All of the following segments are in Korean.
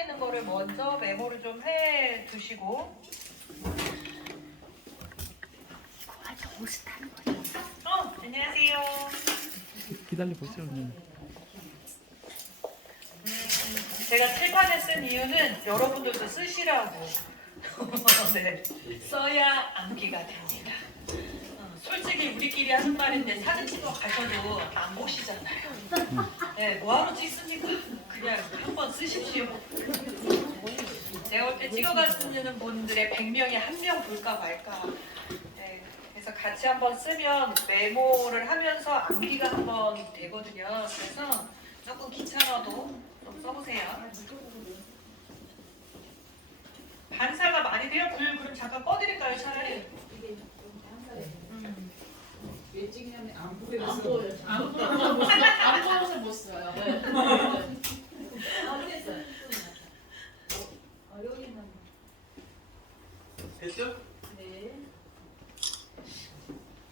있는 거를 먼저 메모를 좀 해 두시고. 안녕하세요. 기다려보죠. 제가 칠판에 쓴 이유는 여러분들도 쓰시라고. 네, 써야 암기가 됩니다. 솔직히 우리끼리 하는 말인데 사진 찍어 가셔도 안 보시잖아요. 네, 뭐하러 찍습니까? 그냥 한번 쓰십시오. 내가 볼 때 찍어가시는 분들의 100명에 1명 볼까 말까. 네, 그래서 같이 한번 쓰면 메모를 하면서 암기가 한번 되거든요. 그래서 조금 귀찮아도 좀 써보세요. 반사가 많이 돼요? 불 그럼 잠깐 꺼드릴까요, 차라리? 왜 찍냐면 안 보여서 안 보여서 못 써요. 됐어요. 여기는 됐죠? 네.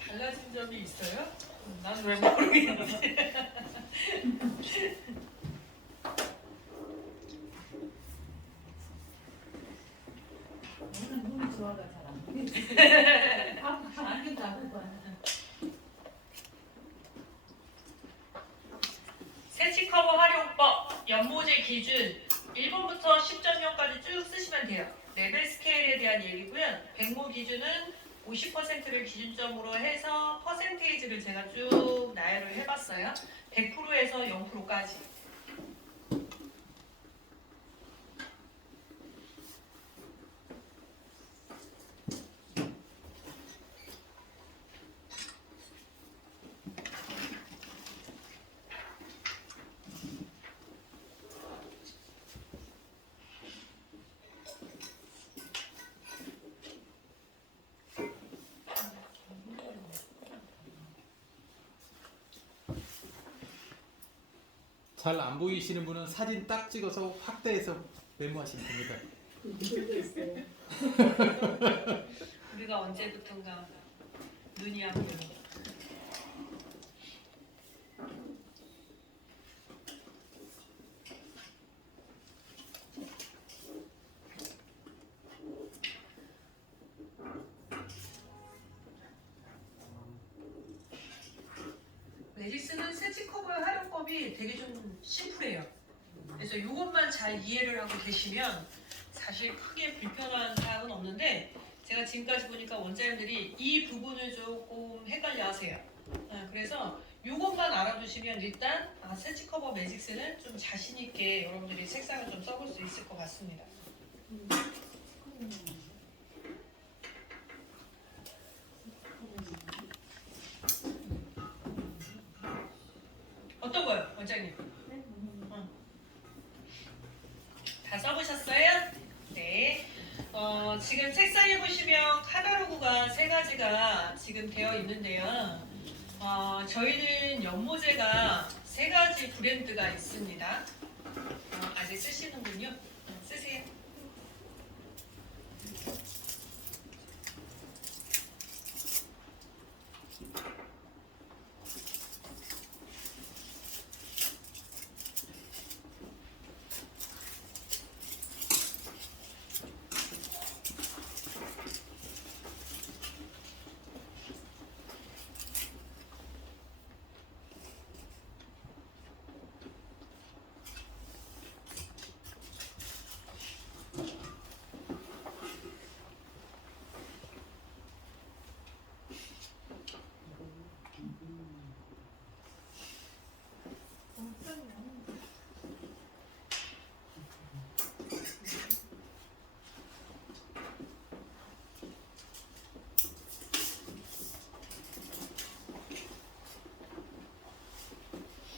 달라진 점이 있어요? 난 왜 모르겠는지. 오늘 눈이 좋아가 잘안 보이지. 안경도 안 보고. 세치 커버 활용법, 연모제 기준 1번부터 10.0까지 쭉 쓰시면 돼요. 레벨 스케일에 대한 얘기고요. 백모 기준은 50%를 기준점으로 해서 퍼센테이지를 제가 쭉 나열을 해봤어요. 100%에서 0%까지. 잘 안 보이시는 분은 사진 딱 찍어서 확대해서 메모하시면 됩니다. 우리가 언제부턴가 눈이 안 보여. 매직스는 세치 커버의 활용법이 되게 좀 심플해요. 그래서 이것만 잘 이해를 하고 계시면 사실 크게 불편한 사항은 없는데 제가 지금까지 보니까 원장님들이 이 부분을 조금 헷갈려하세요. 그래서 이것만 알아두시면 일단 세치 커버 매직스는 좀 자신 있게 여러분들이 색상을 좀 써볼 수 있을 것 같습니다. 어떤 거요, 원장님? 다 써보셨어요? 네. 지금 책상에 보시면 카탈로그가 3가지가 지금 되어 있는데요. 저희는 연모제가 3가지 브랜드가 있습니다. 아직 쓰시는군요. 쓰세요.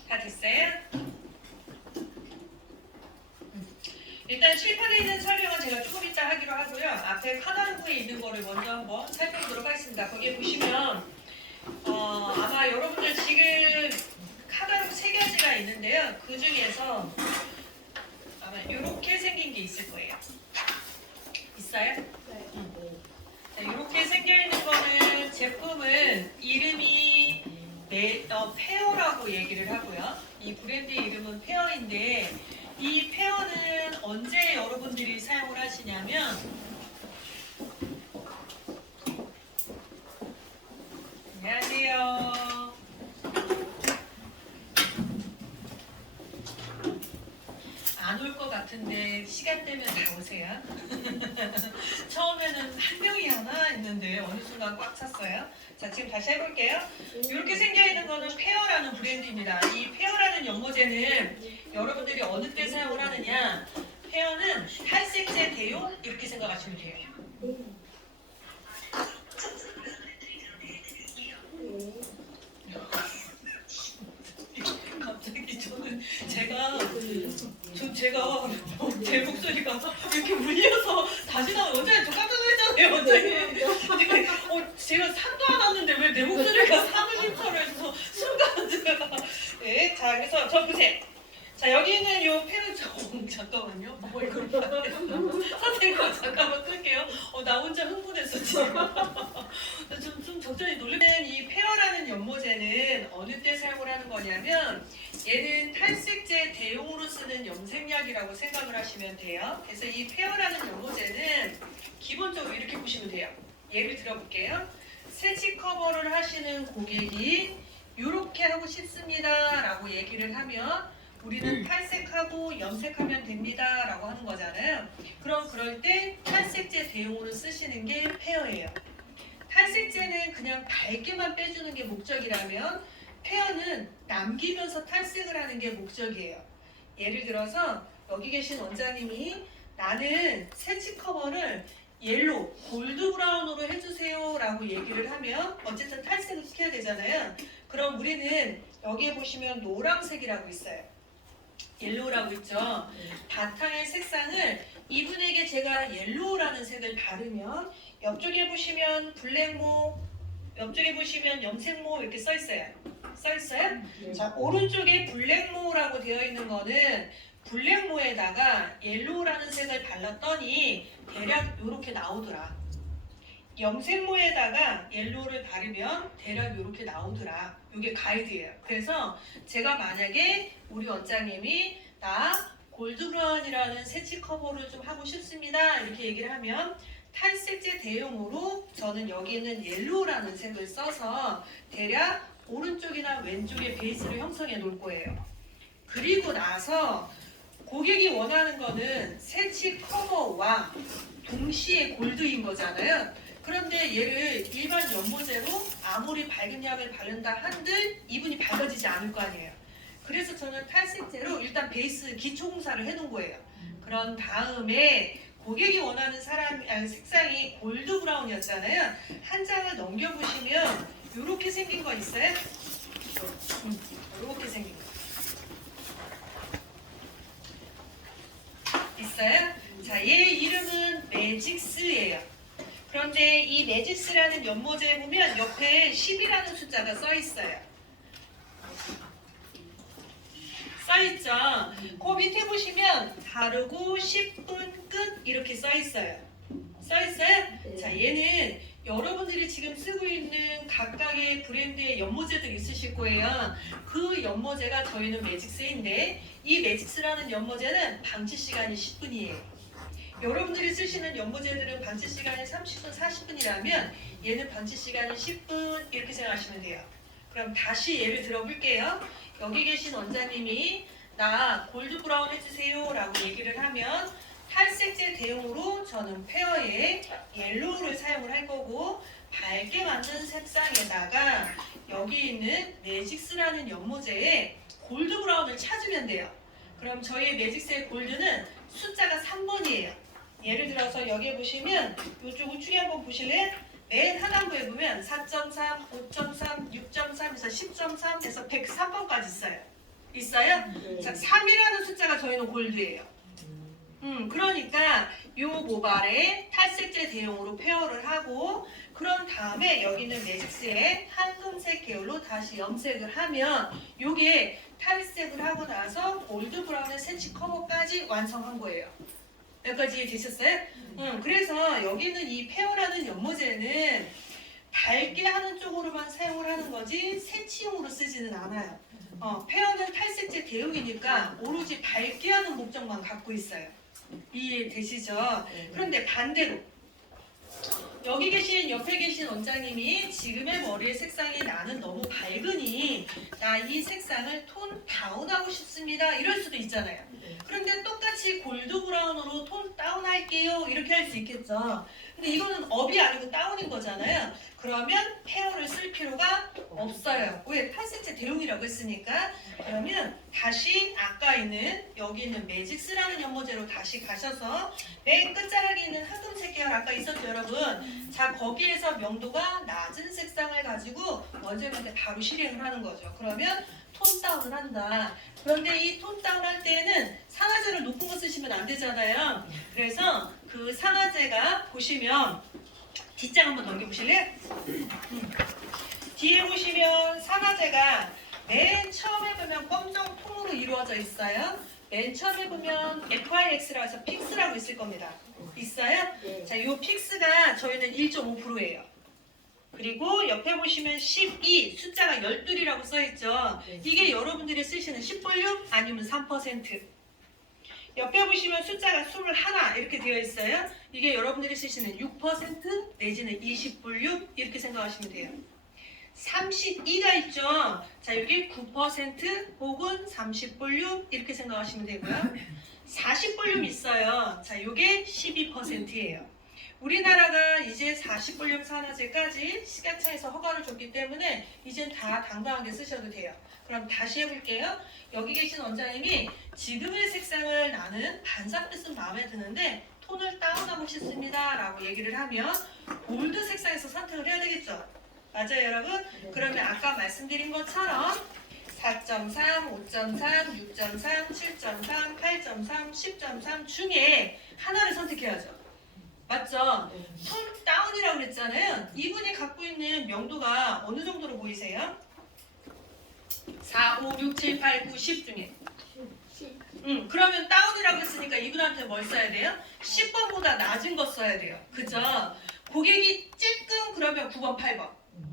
다 됐어요? 일단 칠판에 있는 설명은 제가 조금 이따 하기로 하고요. 앞에 카탈로그에 있는 거를 먼저 한번 살펴보도록 하겠습니다. 거기에 보시면 아마 여러분들 지금 카탈로그 3가지가 있는데요. 그 중에서 아마 이렇게 생긴 게 있을 거예요. 있어요? 자, 이렇게 생겨있는 거는 제품은 이름이 페어라고 얘기를 하고요. 이 브랜드 이름은 페어인데 이 페어는 언제 같은데 시간 되면 다 오세요. 처음에는 한 명이 하나 있는데 어느 순간 꽉 찼어요. 자, 지금 다시 해볼게요. 이렇게 생겨있는 거는 페어라는 브랜드입니다. 이 페어라는 연모제는 여러분들이 어느 때 사용을 하느냐, 페어는 탈색제 대용 이렇게 생각하시면 돼요. 갑자기 저는 제가 제 목소리가 이렇게 울려서 다시 나온 어제 저 깜짝 놀랐잖아요. 어제 제가 산도 안 왔는데 왜 내 목소리가 산을 힘처럼 순간 제가 네, 자 그래서 저 보세요. 자 여기 있는 요 펜을 잠깐만요. 이걸 선생님 잠깐만 끌게요. 나 혼자 흥분했어 지금. 좀 적절히 놀래는 이 페어라는 연모제는 어느 때 사용을 하는 거냐면 얘는 탈색제 대용으로 쓰는 염색약이라고 생각을 하시면 돼요. 그래서 이 페어라는 연모제는 기본적으로 이렇게 보시면 돼요. 예를 들어볼게요. 세치 커버를 하시는 고객이 이렇게 하고 싶습니다 라고 얘기를 하면 우리는 탈색하고 염색하면 됩니다 라고 하는 거잖아요. 그럼 그럴 때 탈색제 대용으로 쓰시는 게 페어예요. 탈색제는 그냥 밝게만 빼주는 게 목적이라면 페어는 남기면서 탈색을 하는 게 목적이에요. 예를 들어서 여기 계신 원장님이 나는 세치 커버를 옐로우, 골드 브라운으로 해주세요 라고 얘기를 하면 어쨌든 탈색을 시켜야 되잖아요. 그럼 우리는 여기에 보시면 노란색이라고 있어요. 옐로우라고 있죠. 바탕의 색상을 이분에게 제가 옐로우라는 색을 바르면 옆쪽에 보시면 블랙모, 옆쪽에 보시면 염색모 이렇게 써 있어요. 써 있어요? 자, 오른쪽에 블랙모라고 되어 있는 거는 블랙모에다가 옐로우라는 색을 발랐더니 대략 이렇게 나오더라. 염색모에다가 옐로우를 바르면 대략 이렇게 나오더라. 이게 가이드예요. 그래서 제가 만약에 우리 원장님이 나 골드브라운이라는 세치 커버를 좀 하고 싶습니다 이렇게 얘기를 하면 탈색제 대용으로 저는 여기 있는 옐로우라는 색을 써서 대략 오른쪽이나 왼쪽에 베이스를 형성해 놓을 거예요. 그리고 나서 고객이 원하는 거는 세치 커버와 동시에 골드인 거잖아요. 그런데 얘를 일반 연모제로 아무리 밝은 약을 바른다 한들 이분이 밝아지지 않을 거 아니에요. 그래서 저는 탈색제로 일단 베이스 기초 공사를 해놓은 거예요. 그런 다음에 고객이 원하는 색상이 골드 브라운이었잖아요. 한 장을 넘겨보시면 이렇게 생긴 거 있어요? 이렇게 생긴 거 있어요? 자, 얘 이름은 매직스예요. 그런데 이 매직스라는 연모제에 보면 옆에 10이라는 숫자가 써 있어요. 써 있죠? 그 밑에 보시면 바르고 10분 끝 이렇게 써 있어요. 써 있어요? 자, 얘는 여러분들이 지금 쓰고 있는 각각의 브랜드의 연모제들 있으실 거예요. 그 연모제가 저희는 매직스인데 이 매직스라는 연모제는 방치 시간이 10분이에요. 여러분들이 쓰시는 연모제들은 방치 시간이 30분, 40분이라면 얘는 방치 시간이 10분 이렇게 생각하시면 돼요. 그럼 다시 예를 들어볼게요. 여기 계신 원장님이 나 골드 브라운 해주세요 라고 얘기를 하면 탈색제 대용으로 저는 페어에 옐로우를 사용을 할 거고 밝게 만든 색상에다가 여기 있는 매직스라는 연모제에 골드 브라운을 찾으면 돼요. 그럼 저희 매직스의 골드는 숫자가 3번이에요. 예를 들어서 여기에 보시면 이쪽 우측에 한번 보실래요? 맨 하단부에 보면 4.3, 5.3, 6.3에서 10.3에서 103번까지 있어요. 있어요? 자, 3이라는 숫자가 저희는 골드예요. 그러니까 요 모발에 탈색제 대용으로 페어를 하고 그런 다음에 여기는 매직스에 황금색 계열로 다시 염색을 하면 요게 탈색을 하고 나서 골드 브라운의 세치 커버까지 완성한 거예요. 여기까지 이해되셨어요? 그래서 여기는 이 페어라는 연모제는 밝게 하는 쪽으로만 사용을 하는 거지 세치용으로 쓰지는 않아요. 페어는 탈색제 대용이니까 오로지 밝게 하는 목적만 갖고 있어요. 이해되시죠? 그런데 반대로 여기 계신 옆에 계신 원장님이 지금의 머리의 색상이 나는 너무 밝으니 나 이 색상을 톤 다운하고 싶습니다. 이럴 수도 있잖아요. 그런데 똑같이 골드 브라운으로 톤 다운할게요. 이렇게 할 수 있겠죠. 근데 이거는 업이 아니고 다운인 거잖아요. 그러면 페어를 쓸 필요가 없어요. 왜? 8cm 대용이라고 했으니까. 그러면 다시 아까 있는 여기 있는 매직스라는 연모제로 다시 가셔서 맨 끝자락에 있는 황금색 계열 아까 있었죠 여러분. 자 거기에서 명도가 낮은 색상을 가지고 원장님한테 바로 실행을 하는 거죠. 그러면 톤 다운을 한다. 그런데 이 톤 다운 할 때는 산화제를 높은 거 쓰시면 안 되잖아요. 그래서 그 산화제가 보시면 뒷장 한번 넘겨보실래요? 뒤에 보시면 산화제가 맨 처음에 보면 검정 통으로 이루어져 있어요. 맨 처음에 보면 FIX라고 해서 픽스라고 있을 겁니다. 있어요? 자, 이 픽스가 저희는 1.5%예요. 그리고 옆에 보시면 12 숫자가 12이라고 써있죠. 이게 여러분들이 쓰시는 10볼륨 아니면 3%. 옆에 보시면 숫자가 21 이렇게 되어 있어요. 이게 여러분들이 쓰시는 6% 내지는 20볼륨 이렇게 생각하시면 돼요. 32가 있죠. 자 여기 9% 혹은 30볼륨 이렇게 생각하시면 되고요. 40볼륨 있어요. 자 요게 12%예요. 우리나라가 이제 40볼륨 산화제까지 식약처에서 허가를 줬기 때문에 이젠 다 당당하게 쓰셔도 돼요. 그럼 다시 해볼게요. 여기 계신 원장님이 지금의 색상을 나는 반사빛은 마음에 드는데 톤을 다운하고 싶습니다 라고 얘기를 하면 골드 색상에서 선택을 해야 되겠죠. 맞아요 여러분? 그러면 아까 말씀드린 것처럼 4.3, 5.3, 6.3, 7.3, 8.3, 10.3 중에 하나를 선택해야죠. 맞죠? 톤 다운이라고 그랬잖아요. 이분이 갖고 있는 명도가 어느 정도로 보이세요? 4, 5, 6, 7, 8, 9, 10 중에 그러면 다운이라고 했으니까 이분한테 뭘 써야 돼요? 10번보다 낮은 거 써야 돼요. 그죠? 고객이 찔끔 그러면 9번, 8번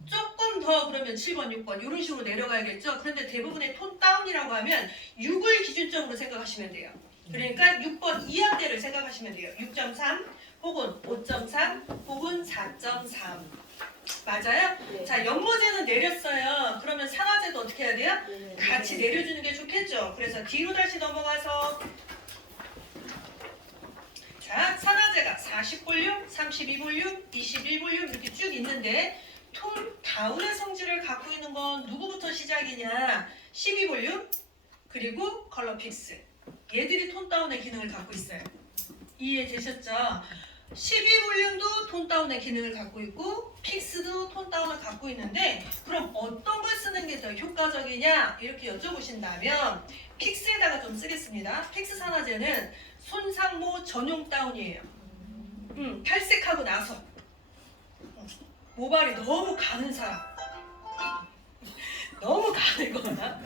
조금 더 그러면 7번, 6번 이런 식으로 내려가야겠죠? 그런데 대부분의 톤 다운이라고 하면 6을 기준점으로 생각하시면 돼요. 그러니까 6번 이하대를 생각하시면 돼요. 6.3 혹은 5.3 혹은 4.3 맞아요? 네. 자 연모제는 내렸어요. 그러면 산화제도 어떻게 해야 돼요? 같이 내려주는 게 좋겠죠. 그래서 뒤로 다시 넘어가서 자 산화제가 40볼륨, 32볼륨, 21볼륨 이렇게 쭉 있는데 톤 다운의 성질을 갖고 있는 건 누구부터 시작이냐 12볼륨 그리고 컬러 픽스 얘들이 톤 다운의 기능을 갖고 있어요. 이해되셨죠? 12볼륨도 톤 다운의 기능을 갖고 있고 픽스도 톤 다운을 갖고 있는데 그럼 어떤 걸 쓰는 게 더 효과적이냐 이렇게 여쭤보신다면 픽스에다가 좀 쓰겠습니다. 픽스 산화제는 손상모 전용 다운이에요. 탈색하고 나서 모발이 너무 가는 사람 너무 가늘거나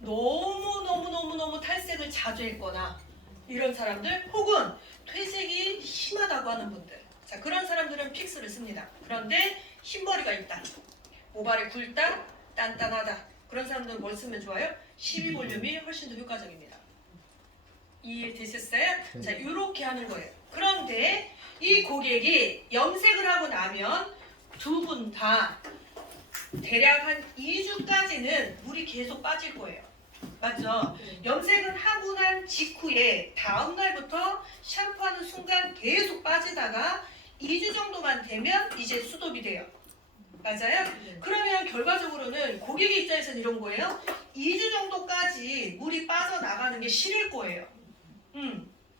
너무 탈색을 자주 했거나 이런 사람들 혹은 퇴색이 심하다고 하는 분들 자 그런 사람들은 픽스를 씁니다. 그런데 흰머리가 있다 모발이 굵다 단단하다 그런 사람들은 뭘 쓰면 좋아요? 12볼륨이 훨씬 더 효과적입니다. 이해되셨어요? 자 이렇게 하는 거예요. 그런데 이 고객이 염색을 하고 나면 두 분 다 대략 한 2주까지는 물이 계속 빠질 거예요. 맞죠? 염색을 하고 난 직후에 다음 날부터 샴푸하는 순간 계속 빠지다가 2주 정도만 되면 이제 수독이 돼요. 맞아요? 그러면 결과적으로는 고객의 입장에서는 이런 거예요. 2주 정도까지 물이 빠져나가는 게 싫을 거예요.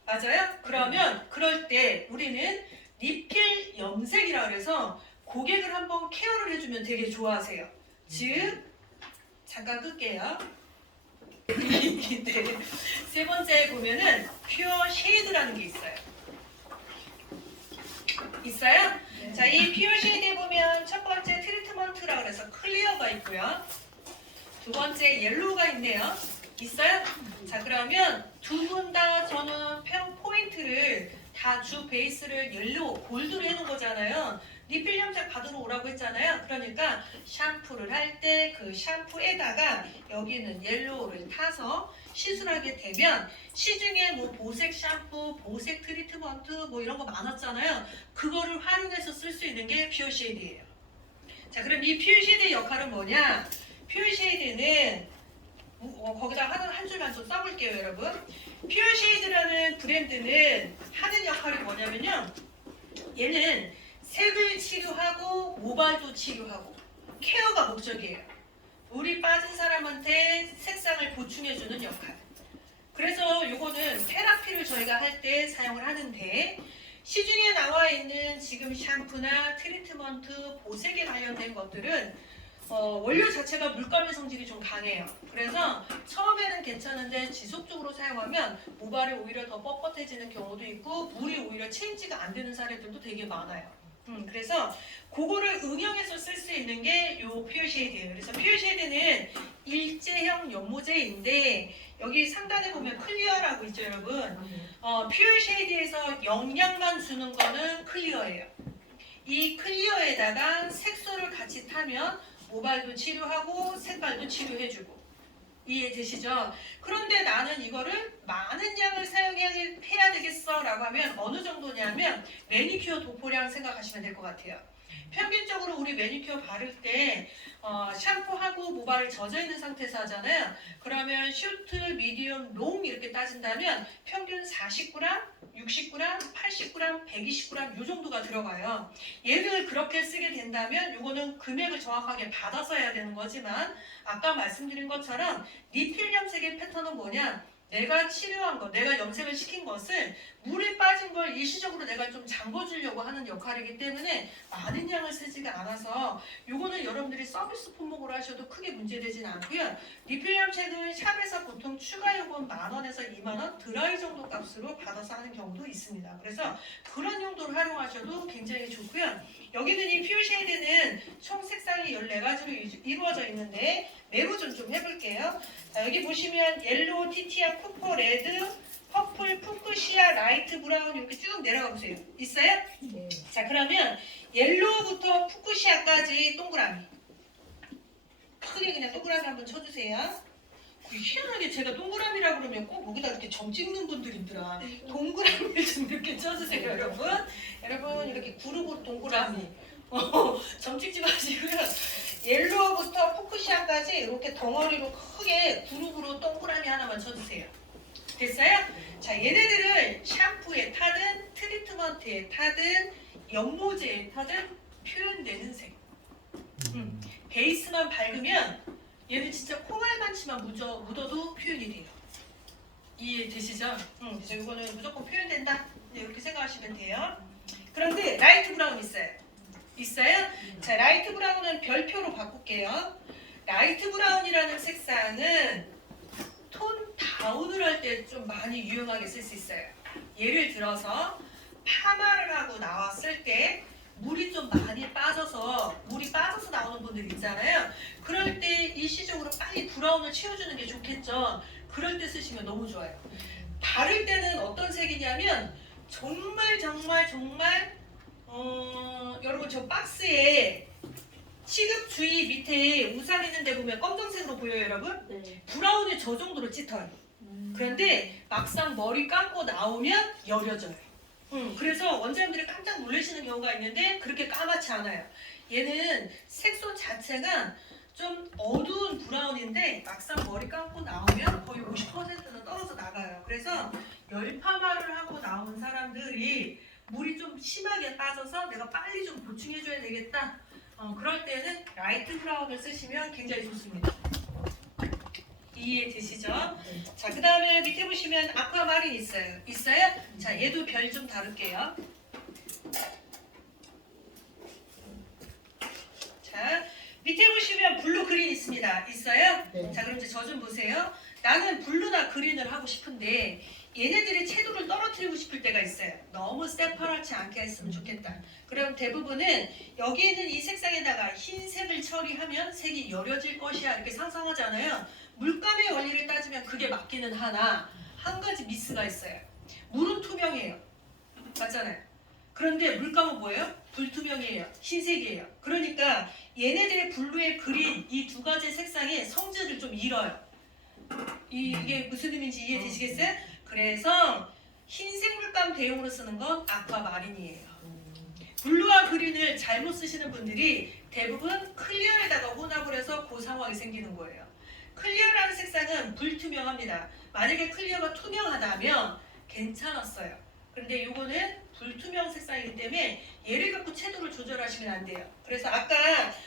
맞아요? 그러면 그럴 때 우리는 리필 염색이라 그래서 고객을 한번 케어를 해주면 되게 좋아하세요. 즉 잠깐 끌게요. 네. 세 번째 보면은 퓨어 쉐이드라는 게 있어요. 있어요? 네. 자, 이 퓨어 쉐이드에 보면 첫 번째 트리트먼트라고 해서 클리어가 있고요. 두 번째 옐로우가 있네요. 있어요? 자, 그러면 두 분 다 저는 페어 포인트를 다 주 베이스를 옐로우, 골드로 해놓은 거잖아요. 리필 염색 받으러 오라고 했잖아요. 그러니까 샴푸를 할 때 그 샴푸에다가 여기는 옐로우를 타서 시술하게 되면 시중에 뭐 보색 샴푸, 보색 트리트먼트 뭐 이런 거 많았잖아요. 그거를 활용해서 쓸 수 있는 게 퓨어 쉐이드예요. 자, 그럼 이 퓨어 쉐이드의 역할은 뭐냐? 퓨어 쉐이드는 거기다 한 줄만 좀 써볼게요, 여러분. 퓨어 쉐이드라는 브랜드는 하는 역할이 뭐냐면요. 얘는 색을 치료하고 모발도 치료하고 케어가 목적이에요. 물이 빠진 사람한테 색상을 보충해주는 역할. 그래서 요거는 테라피를 저희가 할 때 사용을 하는데 시중에 나와 있는 지금 샴푸나 트리트먼트, 보색에 관련된 것들은 원료 자체가 물감의 성질이 좀 강해요. 그래서 처음에는 괜찮은데 지속적으로 사용하면 모발이 오히려 더 뻣뻣해지는 경우도 있고 물이 오히려 체인지가 안 되는 사례들도 되게 많아요. 그래서 그거를 응용해서 쓸 수 있는 게 요 퓨어 쉐이드예요. 그래서 퓨어 쉐이드는 일제형 연모제인데 여기 상단에 보면 클리어라고 있죠, 여러분. 퓨어 쉐이드에서 영양만 주는 거는 클리어예요. 이 클리어에다가 색소를 같이 타면 모발도 치료하고 색깔도 치료해주고 이해되시죠? 그런데 나는 이거를 많은 양을 사용해야 되겠어 라고 하면 어느 정도냐면 매니큐어 도포량 생각하시면 될 것 같아요. 평균적으로 우리 매니큐어 바를 때 샴푸하고 모발을 젖어있는 상태에서 하잖아요. 그러면 슈트, 미디움, 롱 이렇게 따진다면 평균 40g, 60g, 80g, 120g 이 정도가 들어가요. 얘를 그렇게 쓰게 된다면 이거는 금액을 정확하게 받아서 해야 되는 거지만 아까 말씀드린 것처럼 리필 염색의 패턴은 뭐냐? 내가 치료한 것, 내가 염색을 시킨 것을 물에 빠진 걸 일시적으로 내가 좀 잠궈주려고 하는 역할이기 때문에 많은 양을 쓰지가 않아서 요거는 여러분들이 서비스 품목으로 하셔도 크게 문제되진 않고요. 리필 염색은 샵에서 보통 추가 요금 10,000원에서 20,000원 드라이 정도 값으로 받아서 하는 경우도 있습니다. 그래서 그런 용도로 활용하셔도 굉장히 좋고요. 여기는 이 퓨어 쉐이드는 총 색상이 14가지로 이루어져 있는데 매로 좀 해볼게요. 자, 여기 보시면 옐로우, 티티아, 쿠퍼, 레드, 퍼플, 푸쿠시아, 라이트 브라운 이렇게 쭉 내려가 보세요. 있어요? 네. 자, 그러면 옐로우부터 푸쿠시아까지 동그라미. 크게 그냥 동그라미 한번 쳐주세요. 희한하게 제가 동그라미라고 그러면 꼭 여기다 이렇게 점 찍는 분들 있더라. 동그라미를 좀 이렇게 쳐주세요, 여러분. 여러분 이렇게 그룹으로 동그라미. 점 찍지 마시고요. 옐로우부터 푸쿠시아까지 이렇게 덩어리로 크게 그룹으로 동그라미 하나만 쳐주세요. 됐어요? 자, 얘네들을 샴푸에 타든 트리트먼트에 타든 연모제에 타든 표현되는 색. 베이스만 밝으면 얘는 진짜 콩알만치만 묻어도 표현이 돼요. 이해되시죠? 그래서 이거는 무조건 표현된다. 네, 이렇게 생각하시면 돼요. 그런데 라이트 브라운 있어요. 있어요? 자, 라이트 브라운은 별표로 바꿀게요. 라이트 브라운이라는 색상은 톤 다운을 할 때 좀 많이 유용하게 쓸 수 있어요. 예를 들어서 파마를 하고 나왔을 때 물이 좀 많이 빠져서 나오는 분들 있잖아요. 그럴 때 일시적으로 빨리 브라운을 채워주는 게 좋겠죠. 그럴 때 쓰시면 너무 좋아요. 바를 때는 어떤 색이냐면 정말 여러분 저 박스에 시급 주의 밑에 우산 있는 데 보면 검정색으로 보여요, 여러분? 네. 브라운이 저 정도로 짙어요. 그런데 막상 머리 감고 나오면 여려져요. 그래서 원장님들이 깜짝 놀라시는 경우가 있는데 그렇게 까맣지 않아요. 얘는 색소 자체가 좀 어두운 브라운인데 막상 머리 감고 나오면 거의 50%는 떨어져 나가요. 그래서 열파마를 하고 나온 사람들이 물이 좀 심하게 빠져서 내가 빨리 좀 보충해줘야 되겠다. 그럴 때는 라이트 브라운을 쓰시면 굉장히 좋습니다. 이해되시죠? 자, 그 다음에 밑에 보시면 아쿠아마린 있어요. 있어요? 자, 얘도 별 좀 다룰게요. 자, 밑에 보시면 블루 그린 있습니다. 있어요? 네. 자, 그럼 이제 저 좀 보세요. 나는 블루나 그린을 하고 싶은데 얘네들의 채도를 떨어뜨리고 싶을 때가 있어요. 너무 새파랗지 않게 했으면 좋겠다. 그럼 대부분은 여기 있는 이 색상에다가 흰색을 처리하면 색이 여려질 것이야 이렇게 상상하잖아요. 물감의 원리를 따지면 그게 맞기는 하나 한 가지 미스가 있어요. 물은 투명해요. 맞잖아요. 그런데 물감은 뭐예요? 불투명이에요. 흰색이에요. 그러니까 얘네들의 블루에 그린 이 두 가지 색상의 성질을 좀 잃어요. 이게 무슨 의미인지 이해되시겠어요? 그래서 흰색 물감 대용으로 쓰는 건 아쿠아마린이에요. 블루와 그린을 잘못 쓰시는 분들이 대부분 클리어에다가 혼합을 해서 그 상황이 생기는 거예요. 클리어라는 색상은 불투명합니다. 만약에 클리어가 투명하다면 괜찮았어요. 그런데 이거는 불투명 색상이기 때문에 얘를 갖고 채도를 조절하시면 안 돼요. 그래서 아까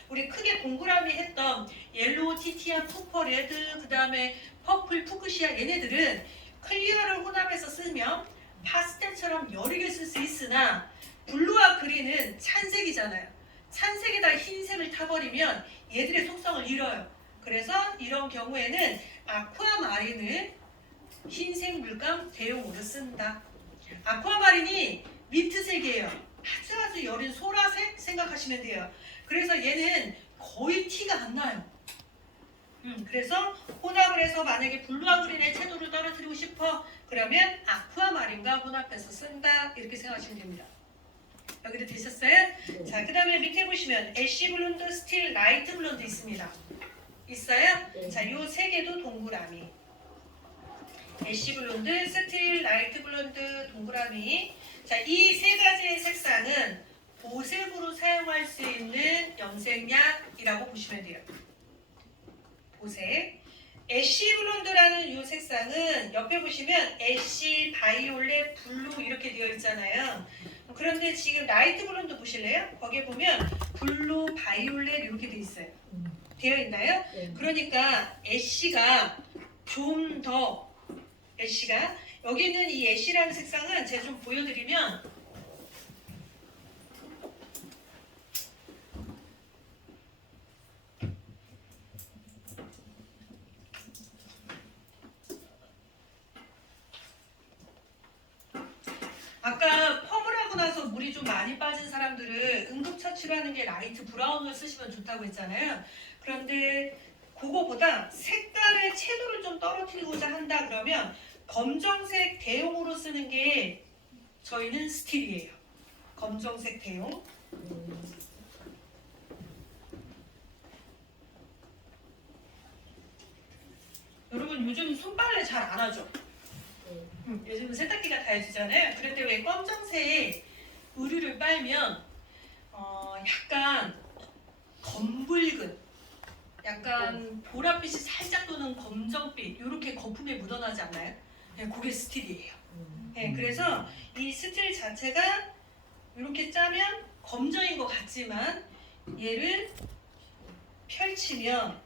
우리 크게 동그라미 했던 옐로우, 티티안, 푸퍼, 레드, 그 다음에 퍼플, 푸크시아 얘네들은 클리어를 혼합해서 쓰면 파스텔처럼 여리게 쓸 수 있으나 블루와 그린은 찬색이잖아요. 찬색에다 흰색을 타버리면 얘들의 속성을 잃어요. 그래서 이런 경우에는 아쿠아마린을 흰색 물감 대용으로 쓴다. 아쿠아마린이 민트색이에요. 아주 여린 소라색 생각하시면 돼요. 그래서 얘는 거의 티가 안 나요. 그래서 혼합을 해서 만약에 블루와 그린의 채도를 떨어뜨리고 싶어 그러면 아쿠아마린과 혼합해서 쓴다 이렇게 생각하시면 됩니다. 여기도 되셨어요? 네. 자, 그 다음에 밑에 보시면 애쉬 블론드, 스틸, 라이트 블론드 있습니다. 있어요? 네. 자, 요 세 개도 동그라미. 애쉬 블론드, 스틸, 라이트 블론드, 동그라미. 자, 이 세 가지의 색상은 보색으로 사용할 수 있는 염색약이라고 보시면 돼요. 보색. 애쉬 블론드라는 이 색상은 옆에 보시면 애쉬, 바이올렛, 블루 이렇게 되어 있잖아요. 그런데 지금 라이트 블론드 보실래요? 거기에 보면 블루, 바이올렛 이렇게 되어 있어요. 되어 있나요? 네. 그러니까 애쉬가 좀 더 애쉬가 여기 있는 이 애쉬라는 색상은 제가 좀 보여드리면 아까 펌을 하고 나서 물이 좀 많이 빠진 사람들은 응급처치로 하는 게 라이트 브라운을 쓰시면 좋다고 했잖아요. 그런데 그거보다 색깔의 채도를 좀 떨어뜨리고자 한다 그러면 검정색 대용으로 쓰는 게 저희는 스틸이에요. 검정색 대용. 여러분 요즘 손빨래 잘 안 하죠? 요즘 세탁기가 다 해주잖아요. 그런데 왜 검정색 의류를 빨면 약간 검붉은 약간 보랏빛이 살짝 도는 검정빛 이렇게 거품에 묻어나지 않나요? 네, 그게 스틸이에요. 네, 그래서 이 스틸 자체가 이렇게 짜면 검정인 것 같지만 얘를 펼치면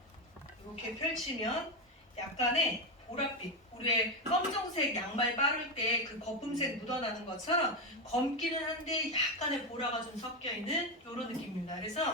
이렇게 펼치면 약간의 보랏빛 우리의 검정색 양말 빠를 때 그 거품색 묻어나는 것처럼 검기는 한데 약간의 보라가 좀 섞여 있는 이런 느낌입니다. 그래서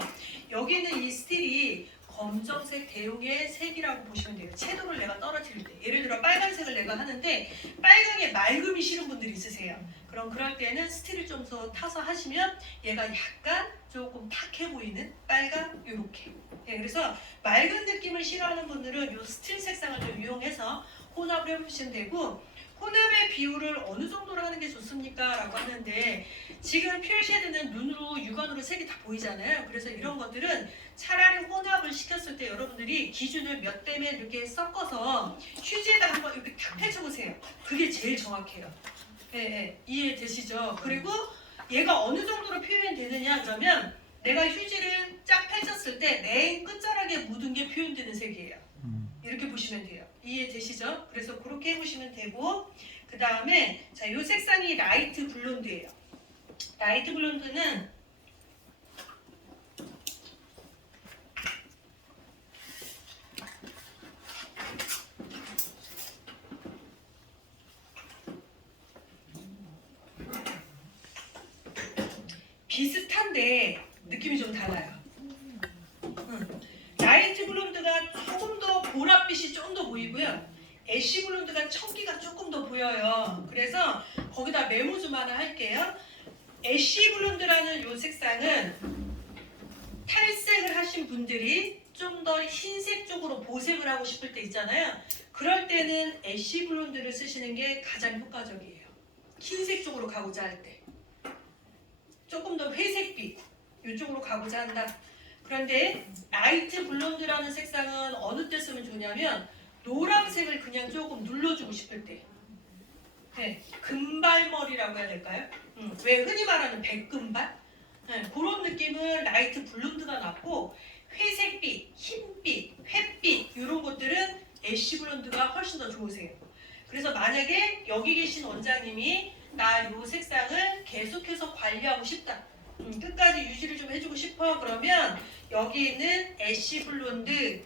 여기는 이 스틸이 검정색 대용의 색이라고 보시면 돼요. 채도를 내가 떨어뜨릴 때 예를 들어 빨간색을 내가 하는데 빨강에 맑음이 싫은 분들이 있으세요. 그럼 그럴 때는 스틸을 좀 더 타서 하시면 얘가 약간 조금 탁해 보이는 빨강 이렇게. 네, 그래서 맑은 느낌을 싫어하는 분들은 이 스틸 색상을 좀 이용해서 혼합을 해보시면 되고 혼합의 비율을 어느 정도로 하는 게 좋습니까? 라고 하는데 지금 퓨어 쉐드는 눈으로 육안으로 색이 다 보이잖아요. 그래서 이런 것들은 차라리 혼합을 시켰을 때 여러분들이 기준을 몇 대면 이렇게 섞어서 휴지에다 한번 이렇게 탁 펼쳐보세요. 그게 제일 정확해요. 네, 이해되시죠? 그리고 얘가 어느 정도로 표현되느냐 그러면 내가 휴지를 쫙 펼쳤을 때 맨 끝자락에 묻은 게 표현되는 색이에요. 이렇게 보시면 돼요. 이해되시죠? 그래서 그렇게 해보시면 되고 그 다음에 자, 이 색상이 라이트 블론드예요. 라이트 블론드는 비슷한데 느낌이 좀 달라요. 라이트 블론드가 조금 더 보랏빛이 좀 더 보이고요. 애쉬 블론드가 청기가 조금 더 보여요. 그래서 거기다 메모 좀 하나 할게요. 애쉬 블론드라는 이 색상은 탈색을 하신 분들이 좀 더 흰색 쪽으로 보색을 하고 싶을 때 있잖아요. 그럴 때는 애쉬 블론드를 쓰시는 게 가장 효과적이에요. 흰색 쪽으로 가고자 할 때. 조금 더 회색빛 이쪽으로 가고자 한다. 그런데 라이트 블론드라는 색상은 어느 때 쓰면 좋냐면 노란색을 그냥 조금 눌러주고 싶을 때. 네, 금발머리라고 해야 될까요? 왜 흔히 말하는 백금발? 네, 그런 느낌은 라이트 블론드가 낫고 회색빛, 흰빛, 햇빛 이런 것들은 애쉬 블론드가 훨씬 더 좋으세요. 그래서 만약에 여기 계신 원장님이 나 이 색상을 계속해서 관리하고 싶다. 끝까지 유지를 좀 해주고 싶어. 그러면 여기 있는 애쉬 블론드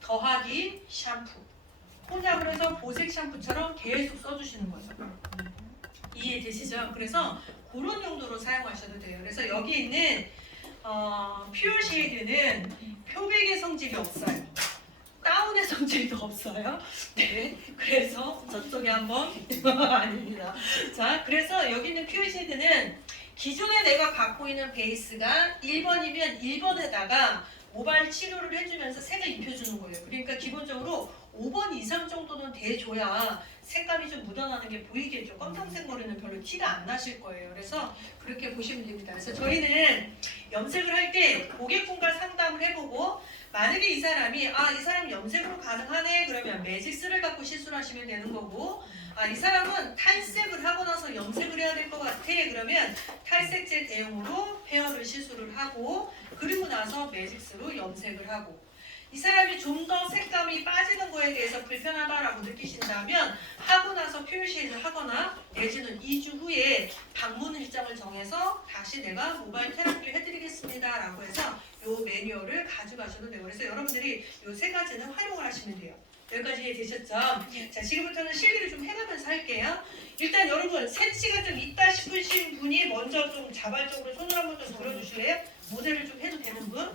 더하기 샴푸. 혼합을 해서 보색 샴푸처럼 계속 써주시는 거죠. 이해되시죠? 그래서 그런 용도로 사용하셔도 돼요. 그래서 여기 있는 퓨어 쉐이드는 표백의 성질이 없어요. 다운의 성질도 없어요. 네, 그래서 저쪽에 한번 아닙니다. 자, 그래서 여기 있는 퓨어 쉐이드는 기존에 내가 갖고 있는 베이스가 1번이면 1번에다가 모발 치료를 해주면서 색을 입혀주는 거예요. 그러니까 기본적으로 5번 이상 정도는 돼줘야 색감이 좀 묻어나는 게 보이겠죠. 검정색 머리는 별로 티가 안 나실 거예요. 그래서 그렇게 보시면 됩니다. 그래서 저희는 염색을 할 때 고객분과 상담을 해보고 만약에 이 사람이 이 사람 염색으로 가능하네 그러면 매직스를 갖고 시술을 하시면 되는 거고 이 사람은 탈색을 하고 나서 염색을 해야 될 것 같아 그러면 탈색제 대용으로 헤어를 시술을 하고 그리고 나서 매직스로 염색을 하고 이 사람이 좀 더 색감이 빠지는 거에 대해서 불편하다라고 느끼신다면 하고 나서 퓨어쉐이드를 하거나 내지는 2주 후에 방문 일정을 정해서 다시 내가 모바일 테라피를 해드리겠습니다 라고 해서 요 매뉴얼을 가져가셔도 되고 그래서 여러분들이 요 세 가지는 활용을 하시면 돼요. 여기까지 이해되셨죠? 자, 지금부터는 실기를 좀 해가면서 할게요. 일단 여러분 새치가 좀 있다 싶으신 분이 먼저 좀 자발적으로 손을 한번 좀 들어주실래요? 모델을 좀 해도 되는 분?